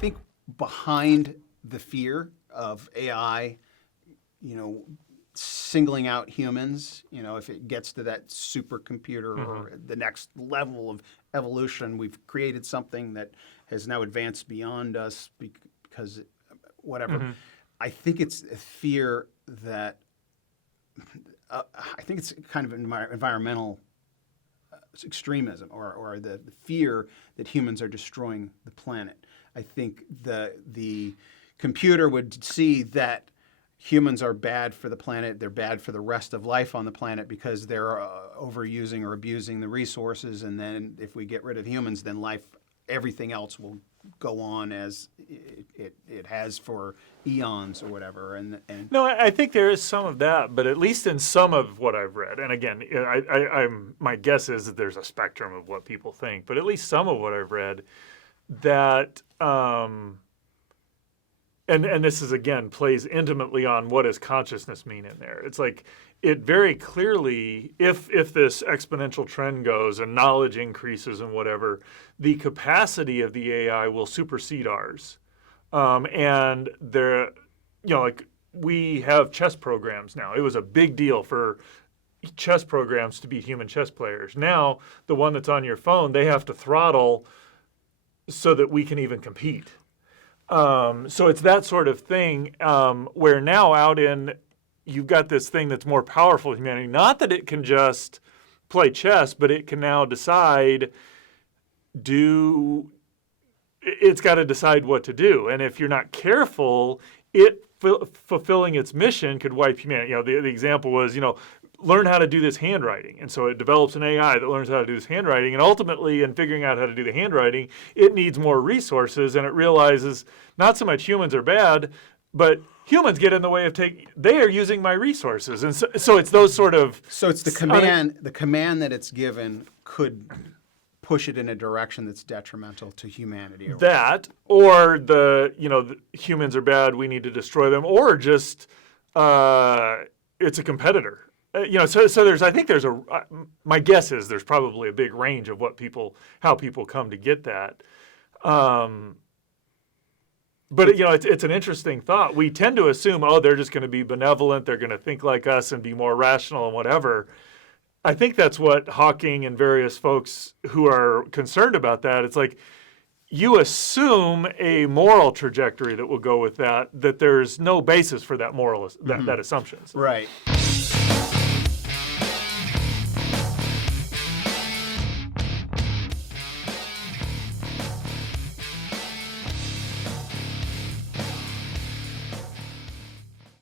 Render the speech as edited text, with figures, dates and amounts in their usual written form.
think behind the fear of AI, singling out humans, if it gets to that supercomputer or the next level of evolution, we've created something that has now advanced beyond us because whatever. I think it's a fear that, I think it's kind of environmental extremism or the fear that humans are destroying the planet. I think the computer would see that humans are bad for the planet, they're bad for the rest of life on the planet because they're overusing or abusing the resources, and then if we get rid of humans, then everything else will go on as it has for eons or whatever. And no, I think there is some of that, but at least in some of what I've read, and again, my guess is that there's a spectrum of what people think, but at least some of what I've read that, and this is again plays intimately on what does consciousness mean in there. It's like it very clearly, if this exponential trend goes and knowledge increases and whatever, the capacity of the AI will supersede ours. And there, like we have chess programs now. It was a big deal for chess programs to beat human chess players. Now, the one that's on your phone, they have to throttle so that we can even compete. So it's that sort of thing where now you've got this thing that's more powerful than humanity. Not that it can just play chess, but it can now decide, it's got to decide what to do. And if you're not careful, it fulfilling its mission could wipe humanity. The example was, learn how to do this handwriting. And so it develops an AI that learns how to do this handwriting. And ultimately, in figuring out how to do the handwriting, it needs more resources. And it realizes not so much humans are bad, but humans get in the way of they are using my resources. And so it's those sort of... So it's the command that it's given could push it in a direction that's detrimental to humanity. Or the humans are bad, we need to destroy them, or just it's a competitor. So my guess is there's probably a big range of how people come to get that. But it's an interesting thought. We tend to assume, they're just going to be benevolent, they're going to think like us and be more rational and whatever. I think that's what Hawking and various folks who are concerned about that, it's like you assume a moral trajectory that will go with that there's no basis for that that assumption. Right.